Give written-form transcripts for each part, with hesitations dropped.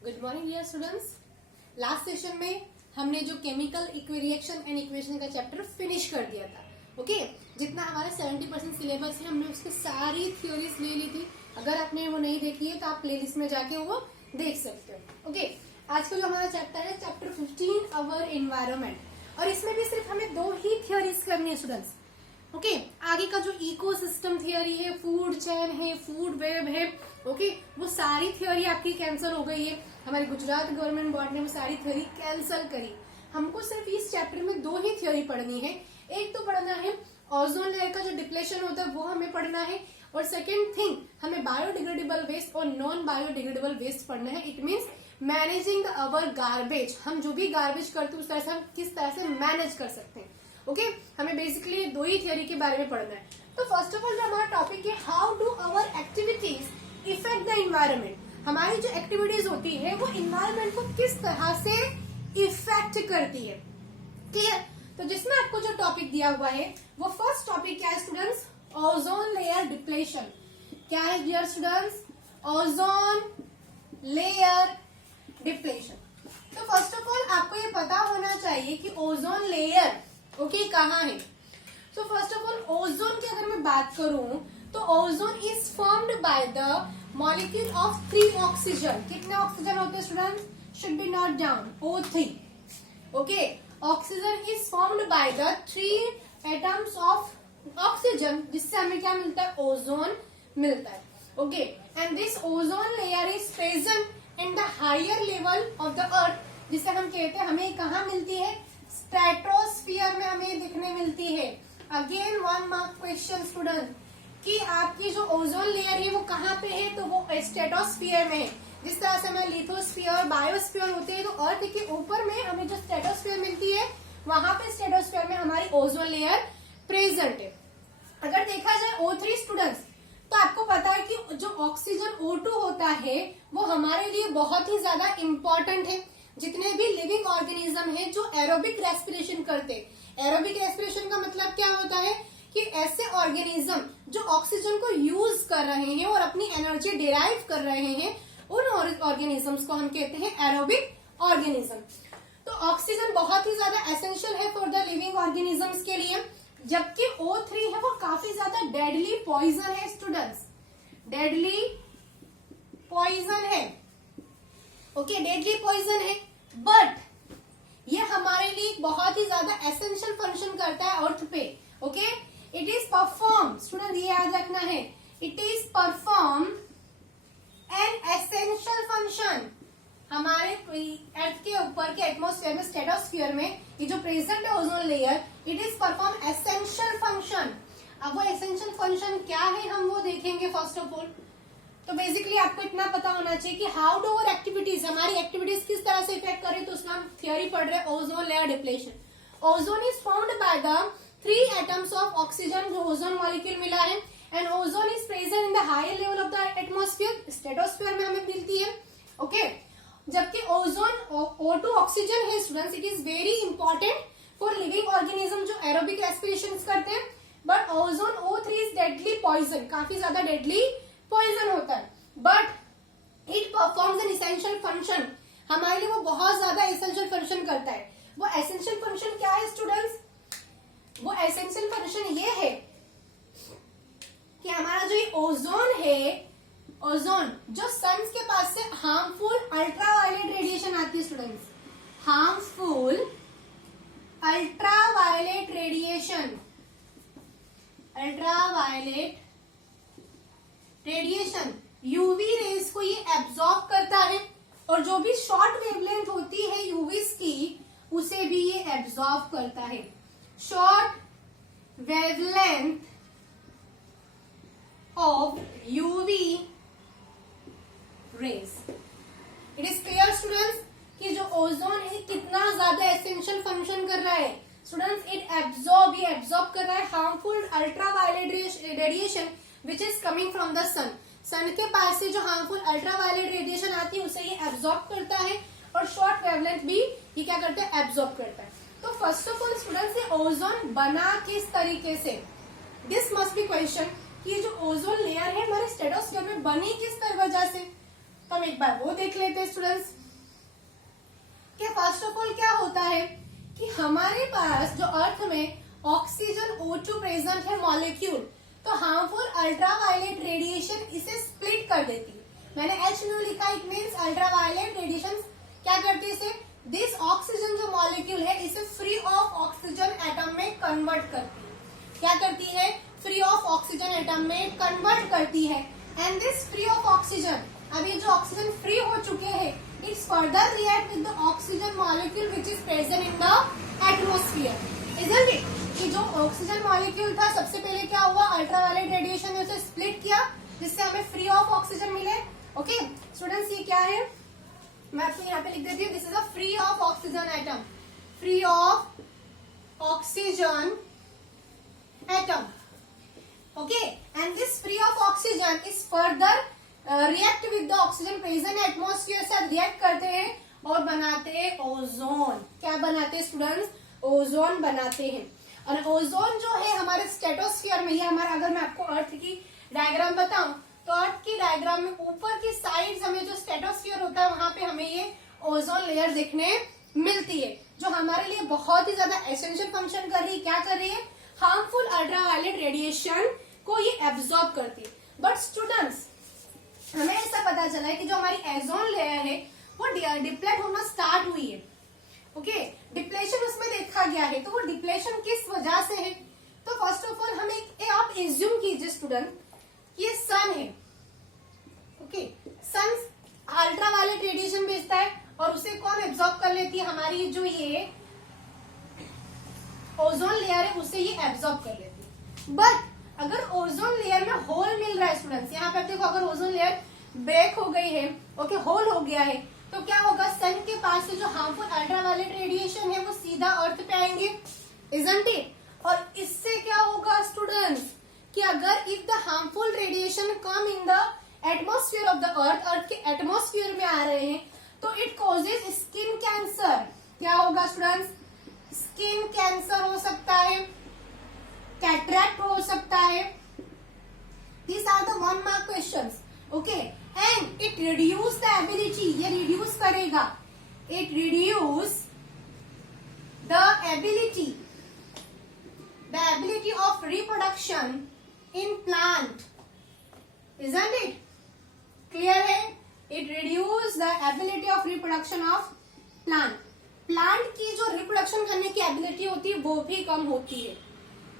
Good morning dear students. Last session में हमने जो केमिकल रिएक्शन एंड इक्वेशन का चैप्टर फिनिश कर दिया था। ओके जितना हमारा 70% सिलेबस है हमने उसकी सारी थ्योरीज ले ली थी। अगर आपने वो नहीं देखी है तो आप प्लेलिस्ट में जाके वो देख सकते हो। ओके आज का जो हमारा चैप्टर है चैप्टर 15 अवर एनवायरमेंट, और इसमें भी सिर्फ हमें 2 ही थ्योरीज करनी है स्टूडेंट्स। ओके आगे का जो इकोसिस्टम थियोरी है, फूड चेन है, फूड वेब है, ओके वो सारी थ्योरी आपकी कैंसिल हो गई है। हमारे गुजरात गवर्नमेंट बोर्ड ने वो सारी थ्योरी कैंसिल करी। हमको सिर्फ इस चैप्टर में 2 ही थ्योरी पढ़नी है। एक तो पढ़ना है ओजोन लेयर का जो डिप्लेशन होता है वो हमें पढ़ना है, और सेकेंड थिंग हमें बायोडिग्रेडेबल वेस्ट और नॉन बायोडिग्रेडेबल वेस्ट पढ़ना है। It means managing our garbage. हम जो भी गार्बेज करते हैं उस तरह से हम किस तरह से मैनेज कर सकते हैं। ओके हमें बेसिकली 2 ही थ्योरी के बारे में पढ़ना है। तो फर्स्ट ऑफ ऑल जो हमारा टॉपिक है, how do our activities effect the environment. हमारी जो एक्टिविटीज होती है वो इन्वायरमेंट को किस तरह से इफेक्ट करती है। क्लियर? तो जिसमें आपको जो टॉपिक दिया हुआ है वो फर्स्ट टॉपिक क्या है स्टूडेंट्स? Ozone layer depletion. क्या है dear students? Ozone layer depletion. तो फर्स्ट ऑफ ऑल आपको ये पता होना चाहिए कि ओजोन लेयर ओके कहाँ है। So first of all ozone की अगर मैं बात करूं तो ozone is formed by the molecule of 3 oxygen. कितने ऑक्सीजन होते हैं students? Should be note down O3। Okay oxygen is formed by the 3 atoms of oxygen, जिससे हमें क्या मिलता है? ओजोन मिलता है। Okay and this ozone layer is present in the higher level of the earth, जिसे हम कहते हैं हमें कहाँ मिलती है? स्ट्रेटोस्फियर में हमें दिखने मिलती है। अगेन 1 मार्क क्वेश्चन स्टूडेंट कि आपकी जो ओजोन लेयर है वो कहाँ पे है? तो वो स्ट्रेटोस्फियर में है। जिस तरह से हमें लिथोस्फियर, बायोस्फियर होते हैं, तो अर्थ के ऊपर में हमें जो स्ट्रेटोस्फियर मिलती है वहां पे स्ट्रेटोस्फियर में हमारी ओजोन लेयर प्रेजेंट है। अगर देखा जाए O3 स्टूडेंट्स, तो आपको पता है कि जो ऑक्सीजन O2 होता है वो हमारे लिए बहुत ही ज्यादा इंपॉर्टेंट है। जितने भी लिविंग ऑर्गेनिज्म है जो एरोबिक रेस्पिरेशन करते हैं, एरोबिक रेस्पिरेशन का मतलब क्या होता है कि ऐसे ऑर्गेनिज्म जो ऑक्सीजन को यूज कर रहे हैं और अपनी एनर्जी डिराइव कर रहे हैं, उन ऑर्गेनिजम्स को हम कहते हैं एरोबिक ऑर्गेनिज्म। तो ऑक्सीजन बहुत ही ज्यादा एसेंशियल है फॉर द लिविंग ऑर्गेनिजम्स के लिए, जबकि O3 है वो काफी ज्यादा डेडली पॉइजन है स्टूडेंट्स, डेडली पॉइजन है। ओके डेडली पॉइजन है, बट ये हमारे लिए बहुत ही ज्यादा एसेंशियल फंक्शन करता है अर्थ पे। Okay it is perform, student ये याद रखना है, it is perform an essential function. हमारे अर्थ के ऊपर के एटमोस्फेयर में, स्ट्रेटोस्फियर में ये जो प्रेजेंट है ozone layer, it is perform essential function. अब वो एसेंशियल फंक्शन क्या है हम वो देखेंगे फर्स्ट ऑफ ऑल। तो बेसिकली आपको इतना पता होना चाहिए कि हाउ डू अवर एक्टिविटीज, हमारी एक्टिविटीज किस तरह से इफेक्ट करे। तो उसमें हम थ्योरी पढ़ रहे हैं ozone layer depletion. Ozone is formed by the 3 atoms of oxygen, जो ओजोन मॉलिक्यूल मिला है, and ozone is present in the higher level of the atmosphere, stratosphere में हमें मिलती है। ओके जबकि ओजोन O2 ऑक्सीजन है students, it is very important for living organism जो एरोबिक रेस्पिरेशन करते हैं, but ozone O3 is deadly poison, काफी ज्यादा डेडली पॉइजन होता है, but it performs an essential function. हमारे लिए वो बहुत ज्यादा एसेंशियल फंक्शन करता है। वो एसेंशियल फंक्शन क्या है स्टूडेंट्स? वो एसेंशियल फंक्शन ये है कि हमारा जो ये ओजोन है, ओजोन जो सन के पास से हार्मफुल अल्ट्रावायलेट रेडिएशन आती है students, harmful ultraviolet radiation, ultraviolet radiation UV rays को ये एब्जॉर्ब करता है, और जो भी शॉर्ट वेवलेंथ होती है यूवीज की उसे भी ये एब्जॉर्ब करता है। Short wavelength of UV rays. It is clear students कि जो ओजोन है कितना ज्यादा एसेंशियल फंक्शन कर रहा है। स्टूडेंट्स ये एब्जॉर्ब कर रहा है harmful ultraviolet radiation which is coming from the sun. Sun के पास से जो हार्मफुल अल्ट्रावायलेट रेडिएशन आती है उसे ये एब्जॉर्ब करता है, और शॉर्ट वेवलेंथ भी ये क्या करता है? एब्जॉर्ब करता है। तो फर्स्ट ऑफ ऑल स्टूडेंट्स ये ओजोन बना किस तरीके से? दिस मस्ट बी क्वेश्चन कि जो ओजोन लेयर है हमारे स्ट्रेटोस्फीयर में बनी किस वजह से? तो हम एक बार वो देख लेते हैं स्टूडेंट्स। क्या फर्स्ट ऑफ ऑल क्या होता है कि हमारे पास जो अर्थ में ऑक्सीजन O2 प्रेजेंट है मॉलिक्यूल, तो हार्मफुल अल्ट्रावायलेट रेडिएशन इसे स्प्लिट कर देती है। मैंने H न्यू लिखा, इट मींस अल्ट्रावायलेट रेडिएशन क्या करती है इसे, दिस ऑक्सीजन जो मॉलिक्यूल है इसे फ्री ऑफ ऑक्सीजन एटम में कन्वर्ट करती है। क्या करती है, फ्री ऑफ ऑक्सीजन एटम में कन्वर्ट करती है। And this free of oxygen, अब ये जो ऑक्सीजन फ्री हो चुके हैं, it's further react with the oxygen molecule which is present in the atmosphere, isn't it? कि जो ऑक्सीजन मॉलिक्यूल था सबसे पहले क्या हुआ, अल्ट्रावायलेट रेडिएशन ने उसे स्प्लिट किया जिससे हमें फ्री ऑफ ऑक्सीजन मिले। ओके स्टूडेंट्स, ये क्या है, मैं आपको यहाँ पे लिख देती हूँ, this is a free of oxygen atom, free of oxygen atom. Okay, and this free of oxygen is further react with the oxygen present atmosphere से रिएक्ट करते हैं और बनाते हैं ओजोन। क्या बनाते हैं स्टूडेंट्स, ओजोन बनाते हैं। और ओजोन जो है हमारे स्ट्रेटोस्फियर में, ये हमारा, अगर मैं आपको अर्थ की डायग्राम बताऊं तो अर्थ की डायग्राम में ऊपर की साइड हमें जो स्ट्रेटोस्फियर होता है वहां पे हमें ये ओजोन लेयर देखने मिलती है, जो हमारे लिए बहुत ही ज्यादा एसेंशियल फंक्शन कर रही है। क्या कर रही है, हार्मफुल अल्ट्रावायलेट रेडिएशन को ये एब्जॉर्ब करती है। बट स्टूडेंट्स, हमें ऐसा पता चला है कि जो हमारी ओजोन लेयर है वो डिप्लेट होना स्टार्ट हुई है। ओके, डिप्लेशन उसमें देखा गया है, तो वो डिप्लेशन किस वजह से है, तो फर्स्ट ऑफ ऑल हम आप एज्यूम कीजिए स्टूडेंट, ये सन है। ओके, सन अल्ट्रावायलेट रेडिएशन भेजता है और उसे कौन एब्जॉर्ब कर लेती है, हमारी जो ये ओजोन लेयर है उसे ये एब्जॉर्ब कर लेती है। बट अगर ओजोन लेयर में होल मिल रहा है स्टूडेंट्स, यहाँ पे आप देखो, अगर ओजोन लेयर ब्रेक हो गई है, ओके, होल हो गया है, तो क्या होगा, सन के पास से जो हार्मफुल अल्ट्रावायलेट रेडिएशन है वो सीधा अर्थ पे आएंगे, इजंट इट? और इससे क्या होगा स्टूडेंट्स, कि अगर if the harmful radiation come in the atmosphere of the earth, earth के एटमोस्फियर में आ रहे हैं, तो इट कॉजेज स्किन कैंसर। क्या होगा स्टूडेंट्स, स्किन कैंसर हो सकता है, कैटरैक्ट हो सकता है। These are the 1 mark questions. Okay, and it reduce the ability, ये reduce करेगा, it reduce the ability of reproduction in plant, isn't it? Clear है? It reduce the ability of reproduction of plant. Plant की जो reproduction करने की ability होती है वो भी कम होती है,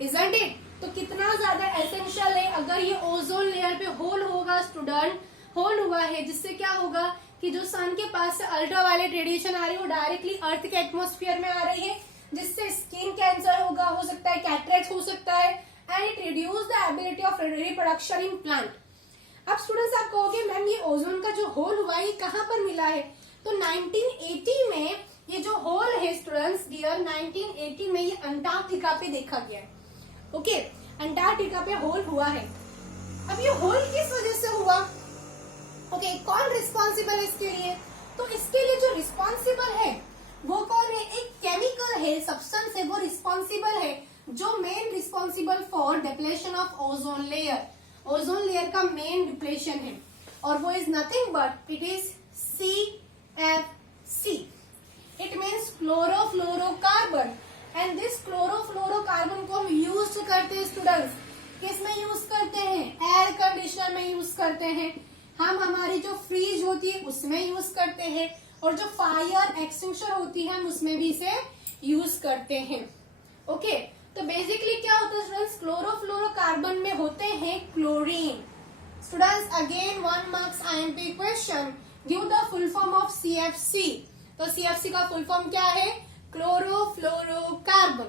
isn't it? तो कितना ज्यादा एसेंशियल है। अगर ये ओजोन लेयर पे होल होगा स्टूडेंट, होल हुआ है, जिससे क्या होगा कि जो सन के पास से अल्ट्रावायलेट रेडिएशन आ रही है वो डायरेक्टली अर्थ के एटमोस्फियर में आ रही है, जिससे स्किन कैंसर होगा, हो सकता है कैटरैक्ट हो सकता है, and it reduce the ability of reproduction in plant. अब स्टूडेंट्स आप कहोगे मैम ये ओजोन का जो होल हुआ है कहाँ पर मिला है, तो 1980 में ये जो होल है स्टूडेंट्स डियर, 1980 में ये अंटार्कटिका पे देखा गया है। ओके, अंटार्कटिका पे होल हुआ है। अब ये होल किस वजह से हुआ, ओके, कौन रिस्पॉन्सिबल है इसके लिए, तो इसके लिए जो रिस्पॉन्सिबल है वो कौन है, एक केमिकल है, सब्सटेंस है, वो रिस्पॉन्सिबल है, जो main responsible for depletion of ozone layer, ozone layer का मेन डिप्लेशन है, और वो is nothing but it is CFC। It means chlorofluorocarbon, and this chlorofluorocarbon को हम यूज करते हैं स्टूडेंट्स, किस में यूज करते हैं, एयर कंडीशनर में यूज करते हैं, हम हमारी जो फ्रीज होती है उसमें यूज करते हैं, और जो फायर एक्सटिंक्शर होती है हम उसमें भी इसे यूज करते हैं। ओके, तो बेसिकली क्या होता है स्टूडेंट्स, क्लोरोफ्लोरोकार्बन में होते हैं chlorine. Students again 1 marks IMP question, give the full form of CFC। तो CFC का फुल फॉर्म क्या है, क्लोरोफ्लोरोकार्बन।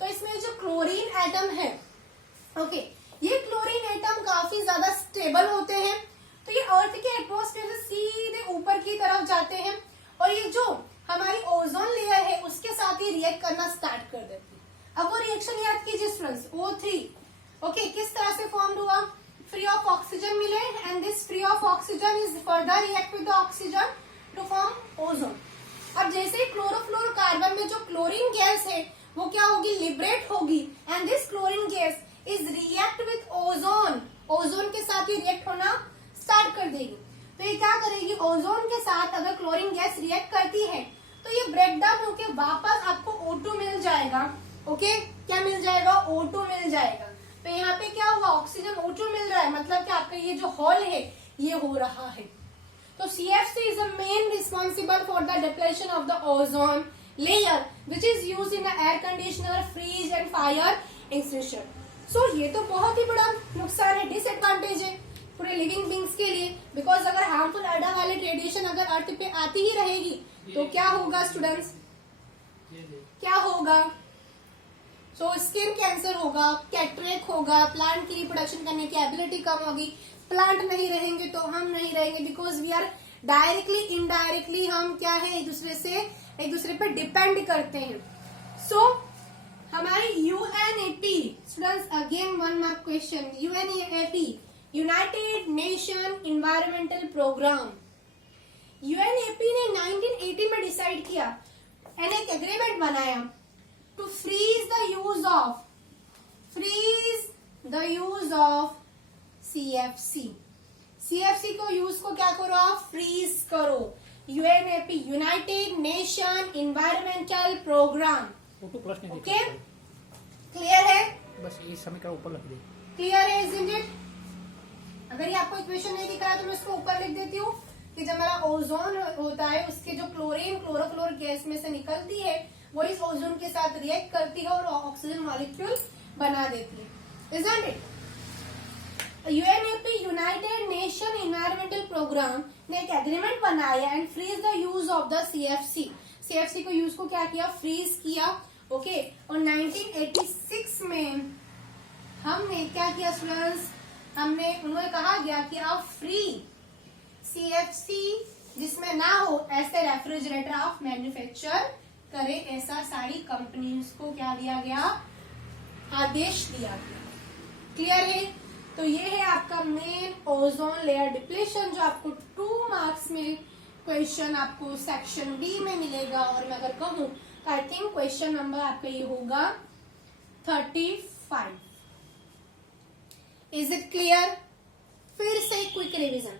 तो इसमें जो क्लोरीन एटम है, ओके, ये क्लोरीन एटम काफी ज्यादा स्टेबल होते हैं, तो ये अर्थ के एटमॉस्फेयर से सीधे ऊपर की तरफ जाते हैं, और ये जो हमारी ओजोन लेयर है उसके साथ ही रिएक्ट करना स्टार्ट कर देती है। अब वो रिएक्शन याद कीजिए स्टूडेंट्स, O3, ओके, किस तरह से फॉर्म हुआ, फ्री ऑफ ऑक्सीजन मिले, and this free of oxygen is further react with the oxygen to form ozone. अब जैसे क्लोरोफ्लोरोकार्बन में जो क्लोरीन गैस है वो क्या होगी, लिबरेट होगी, and this chlorine gas is react with ozone, ozone के साथ ही रिएक्ट होना स्टार्ट कर देगी। तो ये क्या करेगी, ओजोन के साथ अगर क्लोरीन गैस रिएक्ट करती है तो ये ब्रेक डाउन होके वापस आपको O2 मिल जाएगा। ओके, क्या मिल जाएगा, O2 मिल जाएगा। तो यहाँ पे क्या हुआ, ऑक्सीजन O2 मिल रहा है, मतलब कि आपका ये जो होल है ये हो रहा है। तो CFC is the main responsible for the depletion of the ozone layer which is used in the air conditioner, freeze and fire extinguisher. So ये तो बहुत ही बड़ा नुकसान है, डिसएडवांटेज है पूरे लिविंग बींग्स के लिए, बिकॉज अगर हार्मफुल अल्ट्रावायलेट रेडिएशन अगर अर्थ पे आती ही रहेगी तो क्या होगा स्टूडेंट्स, क्या होगा, तो स्किन कैंसर होगा, कैटरेक होगा, प्लांट की रिप्रोडक्शन करने की एबिलिटी कम होगी, प्लांट नहीं रहेंगे तो हम नहीं रहेंगे, because we are directly indirectly हम क्या है एक दूसरे पे डिपेंड करते हैं। सो हमारी UNEP students, again one mark question, UNEP United Nation environmental programme, UNEP ने 1980 में डिसाइड किया एंड एक एग्रीमेंट बनाया to freeze the use of CFC। CFC को यूज को क्या करो आप, फ्रीज करो। UNEP United Nation environmental programme. Okay, clear है, बस ये समीकरण ऊपर लिख दे, क्लियर है इजंट इट। अगर ये आपको इक्वेशन नहीं दिख रहा है तो मैं इसको ऊपर लिख देती हूँ कि जब हमारा ओजोन होता है उसके जो क्लोरोफ्लोर गैस में से निकलती है वो इस ओजोन के साथ रिएक्ट करती है और ऑक्सीजन मॉलिक्यूल बना देती है, isn't it. UNEP United Nation environmental programme ने एक एग्रीमेंट बनाया and freeze the use of the CFC को यूज को क्या किया, फ्रीज किया। ओके, और 1986 में हमने क्या किया स्टूडेंट्स, उन्होंने कहा गया कि आप फ्री CFC जिसमें ना हो ऐसे रेफ्रिजरेटर आप मैन्युफैक्चर करें, ऐसा सारी कंपनीज को क्या दिया गया, आदेश दिया गया। क्लियर है, तो ये है आपका मेन ओजोन लेयर डिप्लेशन जो आपको 2 मार्क्स में क्वेश्चन आपको सेक्शन B में मिलेगा। और मैं अगर कहूँ तो आई थिंक क्वेश्चन नंबर आपका ये होगा 35। Is it clear? फिर से quick revision.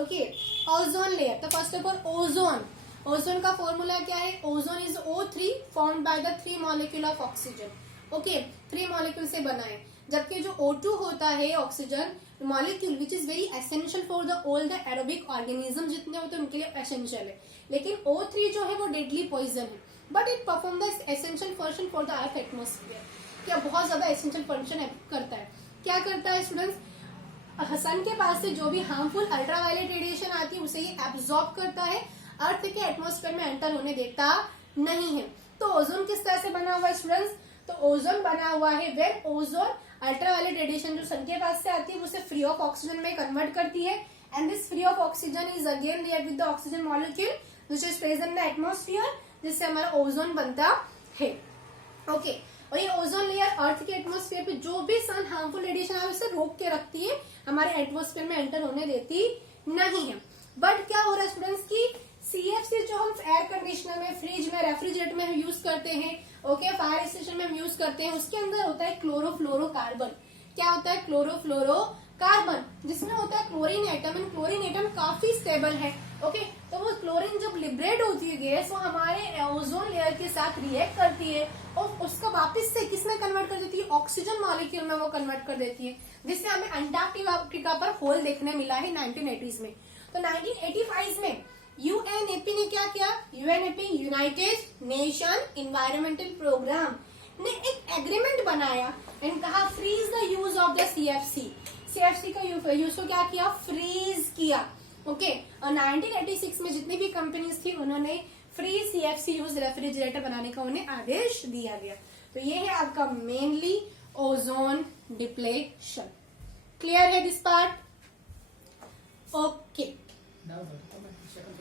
Okay, ozone layer, तो फर्स्ट ऑफ ऑल ओजोन का फॉर्मूला क्या है, ozone is O3 formed by the 3 molecule of oxygen. Okay, 3 molecule से बना है, जबकि जो O2 होता है oxygen molecule which is very essential for the all the aerobic organism, जितने होते हैं उनके लिए एसेंशियल है। लेकिन O3 जो है वो डेडली पॉइजन है, but it perform the essential function for the earth atmosphere. क्या बहुत ज्यादा एसेंशियल फंक्शन करता है। क्या करता है स्टूडेंट्स, सन के पास से जो भी हार्मफुल अल्ट्रावायलेट रेडिएशन आती है उसे ये एब्जॉर्ब करता है, अर्थ के एटमोस्फेयर में एंटर होने देता नहीं है। तो ओजोन किस तरह से बना हुआ है स्टूडेंट्स, तो ओजोन बना हुआ है वेन ओजोन अल्ट्रावायलेट रेडिएशन जो सन के पास से आती है उसे फ्री ऑफ ऑक्सीजन में कन्वर्ट करती है and this free of oxygen is again react with the oxygen molecule which is present in the atmosphere, जिससे हमारा ओजोन बनता है। ओके, और ये ओजोन लेयर अर्थ के एटमोस्फेयर पे जो भी सन हार्मफुल रेडिएशन है उसे रोक के रखती है, हमारे एटमोस्फेयर में एंटर होने देती नहीं है। बट क्या हो रहा है स्टूडेंट्स की CFC जो हम एयर कंडीशनर में, फ्रिज में, रेफ्रिजरेटर में यूज करते हैं, ओके, फायर स्टेशन में हम यूज करते हैं, उसके अंदर होता है क्लोरोफ्लोरोकार्बन। क्या होता है, क्लोरोफ्लोरोकार्बन, जिसमें होता है chlorine atom and chlorine atom काफी स्टेबल है। ओके, तो वो क्लोरीन जब लिबरेट होती है गैस वो हमारे ओजोन लेयर के साथ रिएक्ट करती है और उसका वापस से किसमें कन्वर्ट कर देती है, ऑक्सीजन मॉलिक्यूल में वो कन्वर्ट कर देती है, जिससे हमें अंटार्कटिका पर होल देखने मिला है 1980s में। तो 1985 में यूएनईपी ने क्या किया, UNEP United Nation environmental programme ने एक एग्रीमेंट बनाया एंड कहा freeze the use of the CFC का यूज को क्या किया, फ्रीज किया। ओके, और 1986 में जितनी भी कंपनीज थी उन्होंने फ्री CFC यूज रेफ्रिजरेटर बनाने का उन्हें आदेश दिया गया। तो ये है आपका मेनली ओजोन डिप्लेशन। क्लियर है दिस पार्ट? Okay, second